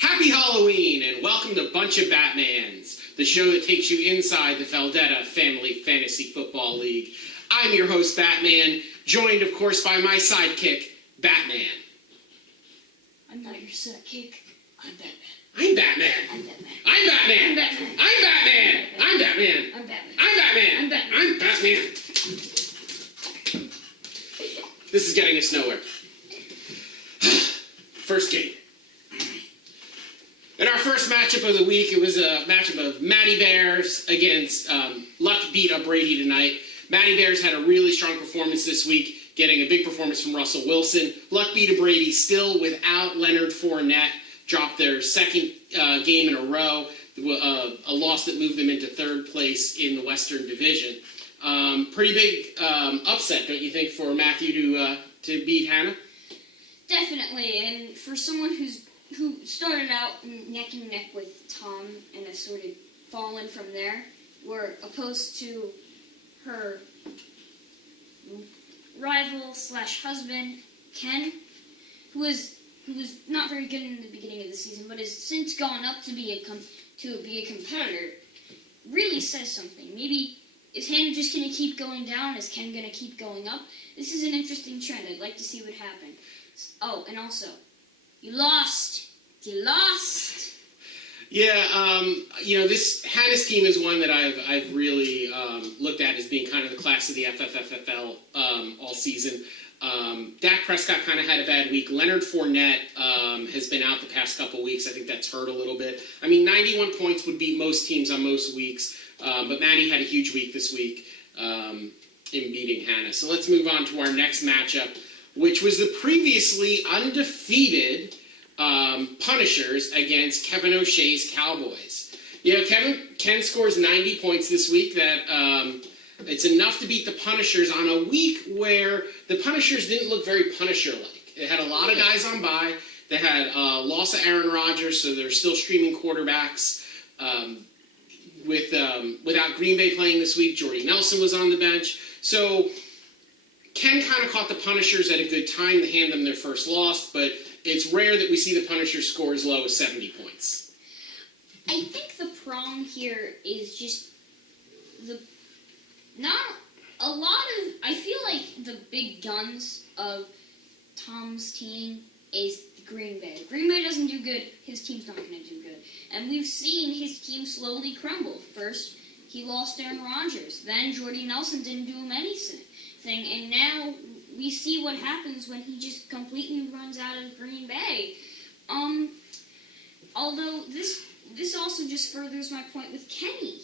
Happy Halloween and welcome to Bunch of Batmans, the show that takes you inside the Veldetta Family Fantasy Football League. I'm your host, Batman, joined, of course, by my sidekick, Batman. I'm not your sidekick. I'm Batman. I'm Batman. I'm Batman. I'm Batman. I'm Batman. I'm Batman. I'm Batman. I'm Batman. I'm Batman. I'm Batman. I'm Batman. This is getting us nowhere. First game. In our first matchup of the week, it was a matchup of Maddy Bears against Luck beat up Brady tonight. Maddy Bears had a really strong performance this week, getting a big performance from Russell Wilson. Luck beat up Brady still without Leonard Fournette, dropped their second game in a row, a loss that moved them into third place in the Western Division. Pretty big upset, don't you think, for Matthew to beat Hannah? Definitely, and for someone who started out neck and neck with Tom and has sort of fallen from there, were opposed to her rival / husband Ken, who was not very good in the beginning of the season, but has since gone up to be a competitor. Really says something. Maybe is Hannah just going to keep going down? Is Ken going to keep going up? This is an interesting trend. I'd like to see what happens. Oh, and also, you lost. You lost. Yeah, this Hannah's team is one that I've really looked at as being kind of the class of the FFFFL all season. Dak Prescott kind of had a bad week. Leonard Fournette has been out the past couple weeks. I think that's hurt a little bit. I mean, 91 points would beat most teams on most weeks, but Maddy had a huge week this week in beating Hannah. So let's move on to our next matchup, which was the previously undefeated Punishers against Kevin O'Shea's Cowboys. You know, Ken scores 90 points this week. That it's enough to beat the Punishers on a week where the Punishers didn't look very Punisher-like. It had a lot of guys on bye. They had loss of Aaron Rodgers, so they're still streaming quarterbacks. Without Green Bay playing this week, Jordy Nelson was on the bench. So Ken kind of caught the Punishers at a good time to hand them their first loss, but it's rare that we see the Punishers score as low as 70 points. I think the problem here is just I feel like the big guns of Tom's team is Green Bay. Green Bay doesn't do good, his team's not going to do good. And we've seen his team slowly crumble. First, he lost Aaron Rodgers. Then Jordy Nelson didn't do him anything. And now we see what happens when he just completely runs out of Green Bay. Although this also just furthers my point with Kenny.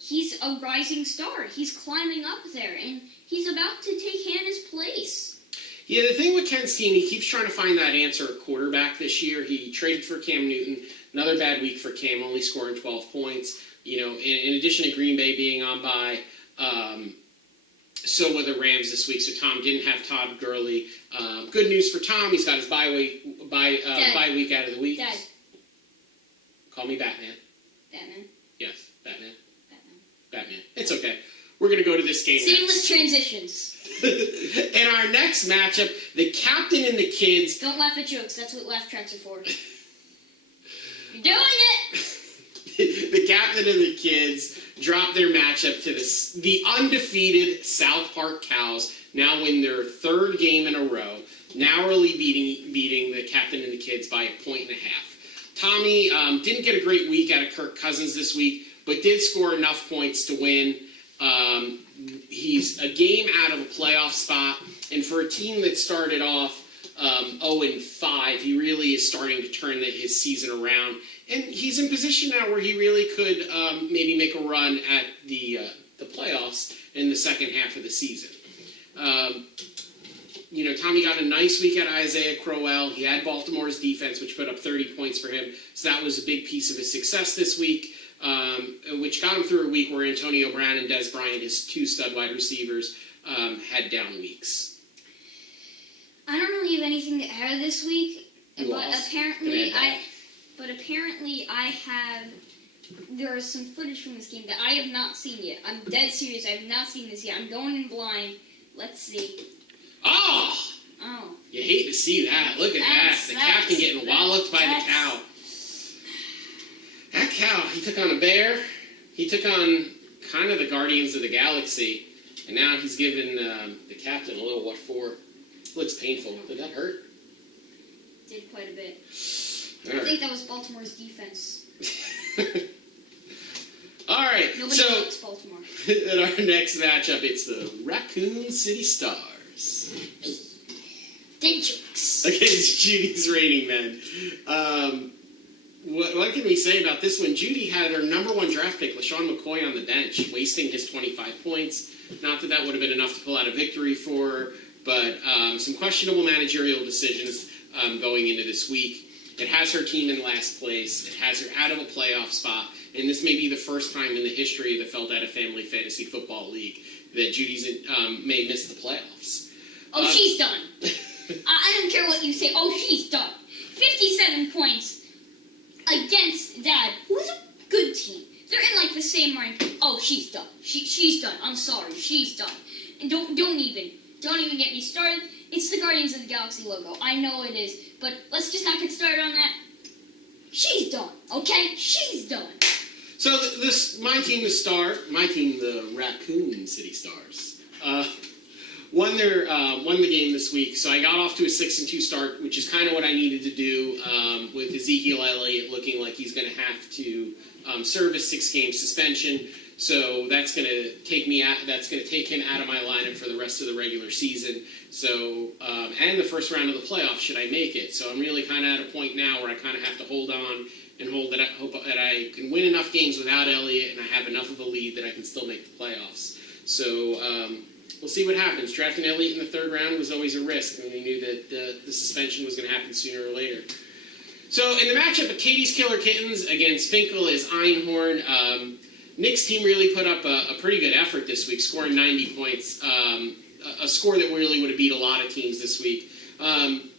He's a rising star. He's climbing up there, and he's about to take Hannah's place. Yeah, the thing with Ken's team, he keeps trying to find that answer at quarterback this year. He traded for Cam Newton. Another bad week for Cam, only scoring 12 points. You know, in addition to Green Bay being on bye, so were the Rams this week, so Tom didn't have Todd Gurley. Good news for Tom, he's got his bye week out of the week. Dad. Call me Batman. Batman. Yes, Batman. Batman. Batman. It's okay. We're going to go to this game Seamless transitions. In our next matchup, the captain and the kids... Don't laugh at jokes, that's what laugh tracks are for. You're doing it! The captain and the kids dropped their matchup to the undefeated South Park Cows, now win their third game in a row, narrowly beating the captain and the kids by 1.5 points. Tommy didn't get a great week out of Kirk Cousins this week, but did score enough points to win. He's a game out of a playoff spot, and for a team that started off 0-5, he really is starting to turn his season around. And he's in position now where he really could maybe make a run at the playoffs in the second half of the season. Tommy got a nice week at Isaiah Crowell. He had Baltimore's defense, which put up 30 points for him. So that was a big piece of his success this week, which got him through a week where Antonio Brown and Des Bryant, his two stud wide receivers, had down weeks. I don't really have anything to add this week, You but lost. apparently there is some footage from this game that I have not seen yet. I'm dead serious. I have not seen this yet. I'm going in blind. Let's see. Oh! You hate to see that. Look at that. The captain getting walloped by the cow. cow. He took on a bear. He took on kind of the Guardians of the Galaxy. And now he's given the captain a little what for. Looks painful. Did that hurt? Did quite a bit. All I right. think that was Baltimore's defense. All right. Nobody So likes Baltimore. in our next matchup, it's the Raccoon City Stars Dead jokes. against Judy's Reigning Men. What can we say about this one? Judy had her number 1 draft pick, LaShawn McCoy, on the bench, wasting his 25 points. Not that would have been enough to pull out a victory for her, but some questionable managerial decisions going into this week. It has her team in last place. It has her out of a playoff spot. And this may be the first time in the history of the Felt Data Family Fantasy Football League that Judy's may miss the playoffs. Oh, she's done. I don't care what you say. Oh, she's done. 57 points against Dad, who's a good team. They're in like the same rank. Oh, she's done. She's done. I'm sorry. She's done. And don't even get me started. It's the Guardians of the Galaxy logo. I know it is, but let's just not get started on that. She's done. Okay? She's done. So my team, the Raccoon City Stars, won the game this week. So I got off to a 6-2 start, which is kind of what I needed to do. With Ezekiel Elliott looking like he's going to have to serve a 6-game suspension. So that's going to take him out of my lineup for the rest of the regular season. So and the first round of the playoffs, should I make it? So I'm really kind of at a point now where I kind of have to hold on and hope that I can win enough games without Elliott, and I have enough of a lead that I can still make the playoffs. So we'll see what happens. Drafting Elliott in the 3rd round was always a risk, and we knew that the suspension was going to happen sooner or later. So in the matchup of Katie's Killer Kittens against Finkle is Einhorn. Nick's team really put up a pretty good effort this week, scoring 90 points, a score that really would have beat a lot of teams this week.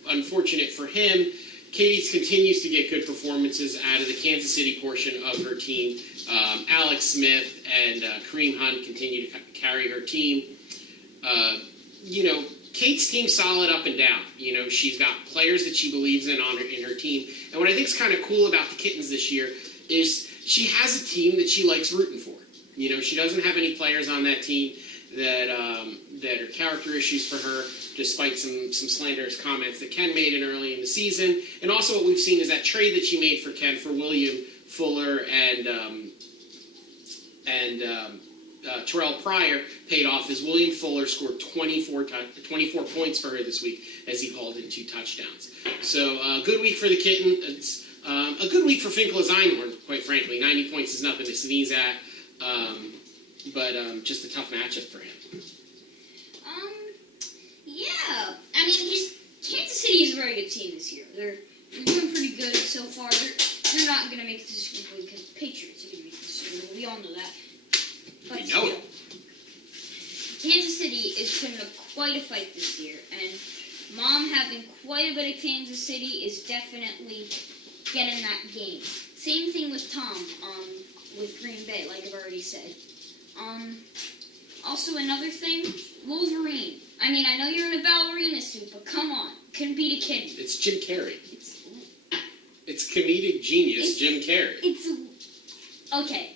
Unfortunate for him, Katie continues to get good performances out of the Kansas City portion of her team. Alex Smith and Kareem Hunt continue to carry her team. Kate's team's solid up and down. She's got players that she believes in in her team. And what I think is kind of cool about the Kittens this year is she has a team that she likes rooting for. She doesn't have any players on that team that are character issues for her, despite some slanderous comments that Ken made early in the season. And also what we've seen is that trade that she made for Ken for William Fuller and Terrell Pryor paid off, as William Fuller scored 24 points for her this week as he hauled in 2 touchdowns. So a good week for the Kittens. A good week for Finkle as Einhorn, quite frankly. 90 points is nothing to sneeze at, but just a tough matchup for him. Yeah. I mean, Kansas City is a very good team this year. They're doing pretty good so far. They're not going to make the Super Bowl because the Patriots are going to make the Super Bowl. We all know that. But We know it. Kansas City is putting up quite a fight this year, and Mom having quite a bit of Kansas City is definitely getting that game. Same thing with Tom, with Green Bay, like I've already said. Also another thing, Wolverine. I mean, I know you're in a ballerina suit, but come on, couldn't beat a kid. It's Jim Carrey. It's comedic genius Jim Carrey. Okay.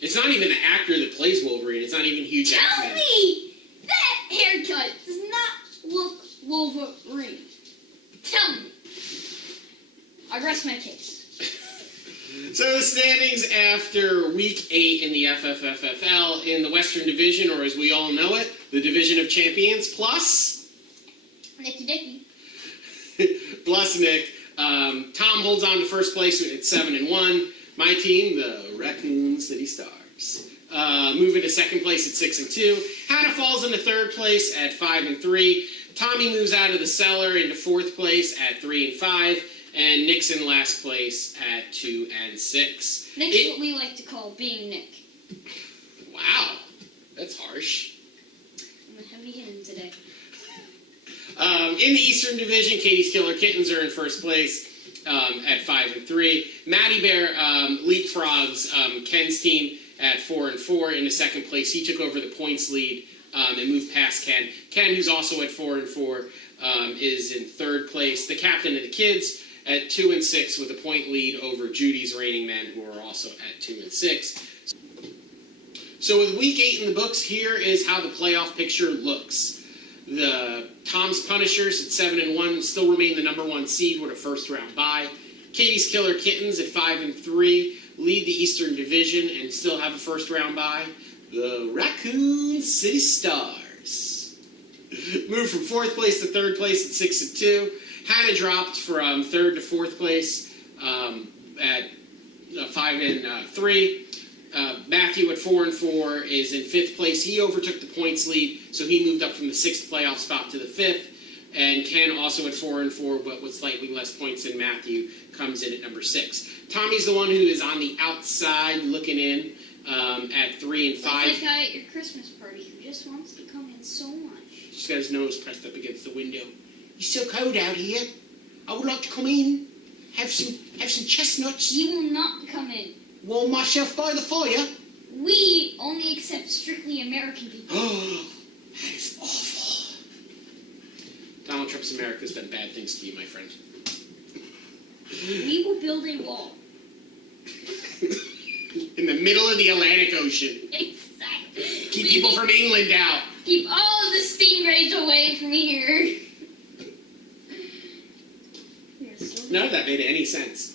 It's not even the actor that plays Wolverine. It's not even Hugh Jackman. Tell me that haircut does not look Wolverine. Tell me. I rest my case. So the standings after Week 8 in the FFFFL in the Western Division, or as we all know it, the Division of Champions, plus Nicky Dicky. plus Nick. Tom holds on to first place at 7-1. My team, the Raccoon City Stars, moving to second place at 6-2. Hannah falls into third place at 5-3. Tommy moves out of the cellar into fourth place at 3-5. And Nick's in last place at 2-6. Nick's what we like to call being Nick. Wow, that's harsh. I'm gonna have you hit him today. In the Eastern Division, Katie's Killer Kittens are in first place at 5-3. Maddy Bear leapfrogs Ken's team at 4-4 into second place. He took over the points lead and moved past Ken. Ken, who's also at 4-4, is in third place. The captain of the kids at 2-6 with a point lead over Judy's reigning men, who are also at 2-6. So with Week 8 in the books, here is how the playoff picture looks. The Tom's Punishers at 7-1 still remain the number 1 seed with a first-round bye. Katie's Killer Kittens at 5-3 lead the Eastern Division and still have a first-round bye. The Raccoon City Stars moved from 4th place to 3rd place at 6-2. Hannah dropped from 3rd to 4th place at 5-3. Matthew at 4-4 is in 5th place. He overtook the points lead, so he moved up from the 6th playoff spot to the 5th. And Ken, also at 4-4, but with slightly less points than Matthew, comes in at number 6. Tommy's the one who is on the outside looking in at 3-5. Like that guy at your Christmas party who just wants to come in so much. He's got his nose pressed up against the window. It's so cold out here. I would like to come in, have some chestnuts. He will not come in. Warm myself by the fire. We only accept strictly American people. Oh, that is awful. Donald Trump's America's done bad things to you, my friend. We will build a wall. In the middle of the Atlantic Ocean. Exactly. Keep people from England out. Keep all the stingrays away from here. None of that made any sense.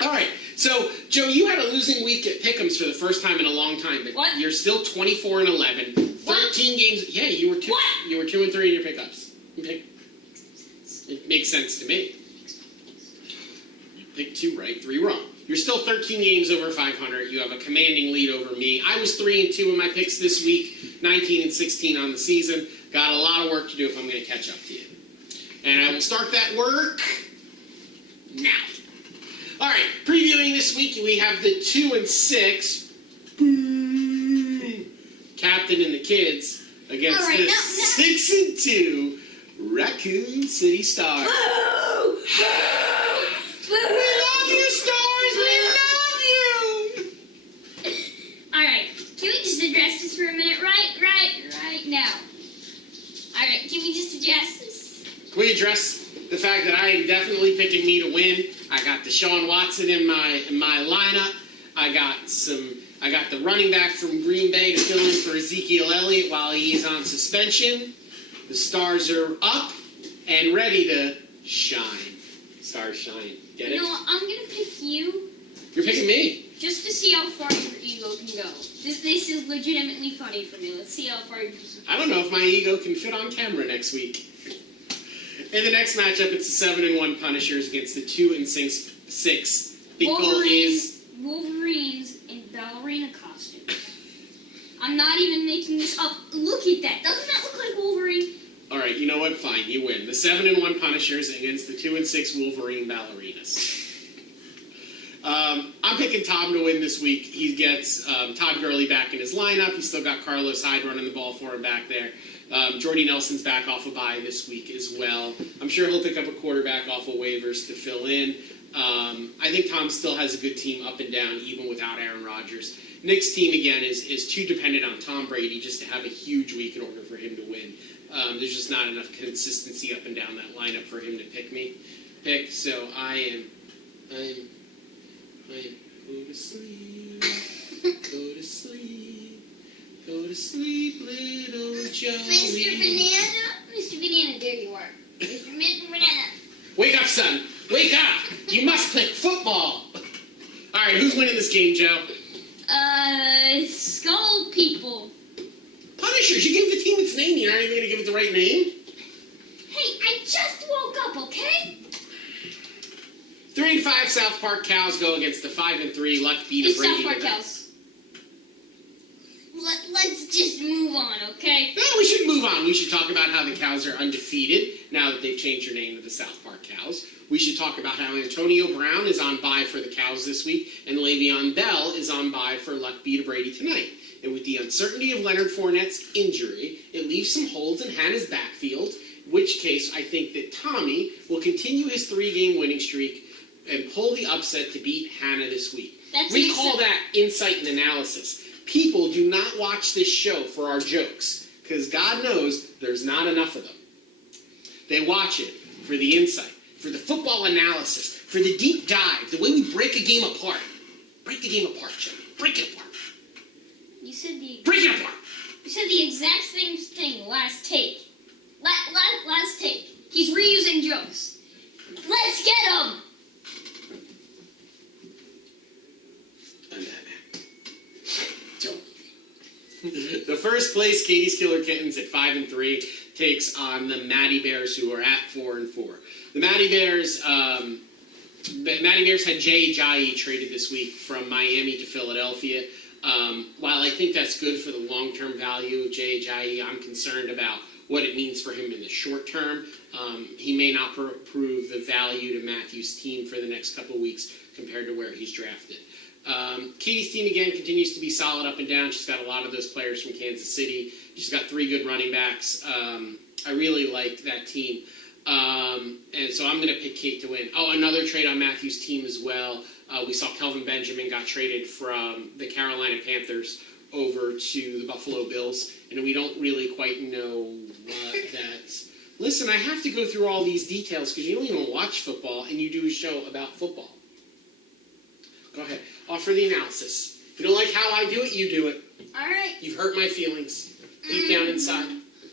All right, so Joe, you had a losing week at Pick'ems for the first time in a long time, but what? You're still 24-11, 13 games. Yeah, you were 2-3 in your pickups. It makes sense to me. You picked 2 right, 3 wrong. You're still 13 games over 500. You have a commanding lead over me. I was 3-2 in my picks this week, 19-16 on the season. Got a lot of work to do if I'm going to catch up to you. And I will start that work now. All right, previewing this week, we have the 2-6 captain and the kids against the 6-2 Raccoon City Stars. Boo! We love you, Stars! We love you! Alright, can we just address this for a minute? Right now. Alright, can we just address this? Can we address the fact that I am definitely picking me to win? I got Deshaun Watson in my lineup. I got the running back from Green Bay to fill in for Ezekiel Elliott while he is on suspension. The Stars are up and ready to shine. Stars shine. Get it? You know what? I'm gonna pick you. You're picking me. Just to see how far your ego can go. This is legitimately funny for me. Let's see how far you can go. I don't know if my ego can fit on camera next week. In the next matchup, it's the 7-1 Punishers against the 2-6 Finkle is Wolverines in ballerina costumes. I'm not even making this up. Look at that. Doesn't that look like Wolverine? All right, you know what? Fine, you win. The 7-1 Punishers against the 2-6 Wolverine ballerinas. I'm picking Tom to win this week. He gets Todd Gurley back in his lineup. He's still got Carlos Hyde running the ball for him back there. Jordy Nelson's back off a bye this week as well. I'm sure he'll pick up a quarterback off of waivers to fill in. I think Tom still has a good team up and down, even without Aaron Rodgers. Nick's team, again, is too dependent on Tom Brady just to have a huge week in order for him to win. There's just not enough consistency up and down that lineup for him to pick. So I'm go to sleep, go to sleep, go to sleep, little Joey. Mr. Banana, there you are. Mr. Banana. Wake up, son. Wake up. You must play football. All right, who's winning this game, Joe? Skull people. Punishers. You gave the team its name. You're not even going to give it the right name? Hey, I just woke up, okay? 3-5 South Park Cows go against the 5-3 Luck Beat Brady. South Park Cows. Let's just move on, okay? No, we should move on. We should talk about how the Cows are undefeated now that they've changed their name to the South Park Cows. We should talk about how Antonio Brown is on bye for the Cows this week, and Le'Veon Bell is on bye for Luck Beat Brady tonight. And with the uncertainty of Leonard Fournette's injury, it leaves some holes in Hannah's backfield, in which case I think that Tommy will continue his 3-game winning streak and pull the upset to beat Hannah this week. We call that insight and analysis. People do not watch this show for our jokes, because God knows there's not enough of them. They watch it for the insight. for the football analysis, for the deep dive, the way we break a game apart. Break the game apart, Jim. Break it apart. You said the... Break it apart. You said the exact same thing last take. Last take. He's reusing jokes. Let's get him! I'm Batman. The first place, Katie's Killer Kittens at 5-3 takes on the Maddy Bears, who are at 4-4. The Maddy Bears had Jay Ajayi traded this week from Miami to Philadelphia. While I think that's good for the long-term value of Jay Ajayi, I'm concerned about what it means for him in the short term. He may not prove the value to Matthew's team for the next couple of weeks compared to where he's drafted. Katie's team, again, continues to be solid up and down. She's got a lot of those players from Kansas City. She's got 3 good running backs. I really like that team. And so I'm going to pick Kate to win. Oh, another trade on Matthew's team as well. We saw Kelvin Benjamin got traded from the Carolina Panthers over to the Buffalo Bills. And we don't really quite know what that's... Listen, I have to go through all these details because you don't even watch football and you do a show about football. Go ahead. Offer the analysis. If you don't like how I do it, you do it. All right. You've hurt my feelings. Deep down inside.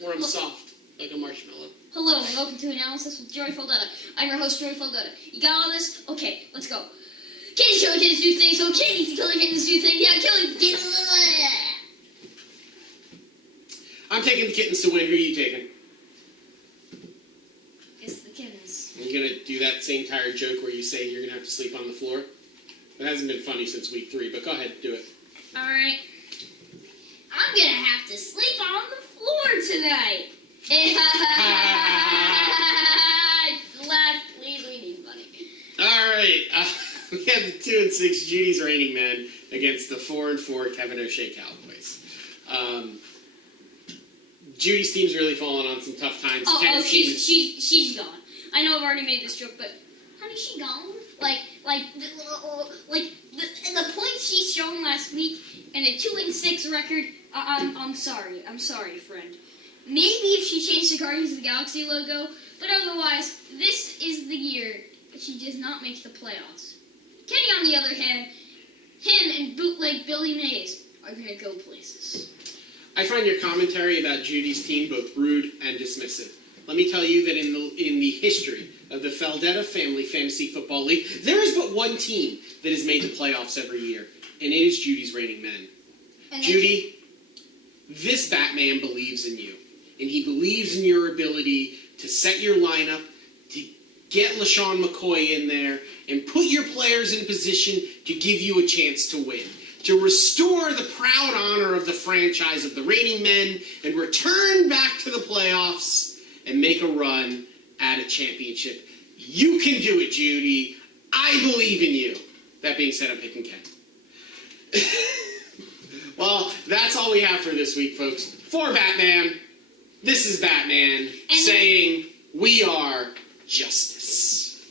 Or I'm soft, like a marshmallow. Hello, and welcome to Analysis with Joey Foldetta. I'm your host, Joey Foldetta. You got all this? Okay, let's go. Katie's Killer Kittens do things, so Katie's Killer Kittens do things. Yeah, Killer Kittens. I'm taking the Kittens to win. Who are you taking? It's the Kittens. Are you going to do that same tired joke where you say you're going to have to sleep on the floor? It hasn't been funny since week 3, but go ahead, do it. All right. I'm going to have to sleep on the floor tonight. Laugh, please, we need money. All right. We have the 2-6 Judy's Reigning Men against the 4-4 Kevin O'Shea Cowboys. Judy's team's really fallen on some tough times. She's gone. I know I've already made this joke, but honey, she gone. The points she's shown last week and a 2-6 record. I'm sorry, friend. Maybe if she changed the Guardians of the Galaxy logo, but otherwise, this is the year that she does not make the playoffs. Kenny, on the other hand, him and bootleg Billy Mays are going to go places. I find your commentary about Judy's team both rude and dismissive. Let me tell you that in the history of the Foldetta Family Fantasy Football League, there is but one team that has made the playoffs every year, and it is Judy's Reigning Men. And Judy, this Batman believes in you, and he believes in your ability to set your lineup, to get LaShawn McCoy in there, and put your players in position to give you a chance to win, to restore the proud honor of the franchise of the Reigning Men and return back to the playoffs and make a run at a championship. You can do it, Judy. I believe in you. That being said, I'm picking Ken. Well, that's all we have for this week, folks. For Batman, this is Batman saying, we are justice.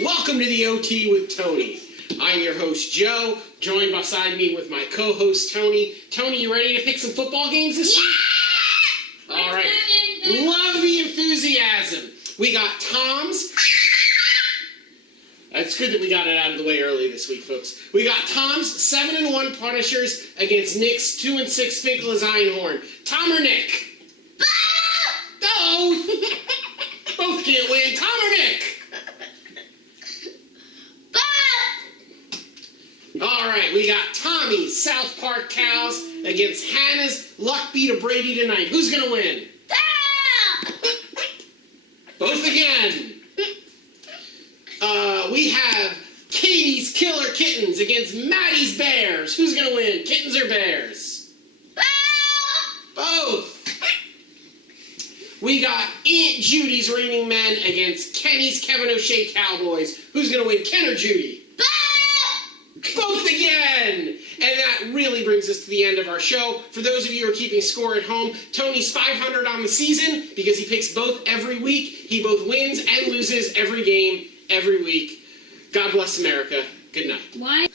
Welcome to the OT with Tony. I'm your host, Joe, joined beside me with my co-host, Tony. Tony, you ready to pick some football games this week? All right. Love the enthusiasm. We got Tom's. It's good that we got it out of the way early this week, folks. We got Tom's 7-1 Punishers against Nick's 2-6 Finkle as Einhorn. Tom or Nick? No! Both can't win. Tom or Nick? All right, we got Tommy's South Park Cows against Hannah's Luck Be to Brady Tonight. Who's going to win? Both again. We have Katie's Killer Kittens against Maddy's Bears. Who's going to win? Kittens or Bears? Both. We got Aunt Judy's Reigning Men against Kenny's Kevin O'Shea Cowboys. Who's going to win, Ken or Judy? Both again! And that really brings us to the end of our show. For those of you who are keeping score at home, Tony's 500 on the season because he picks both every week. He both wins and loses every game, every week. God bless America. Good night. Why?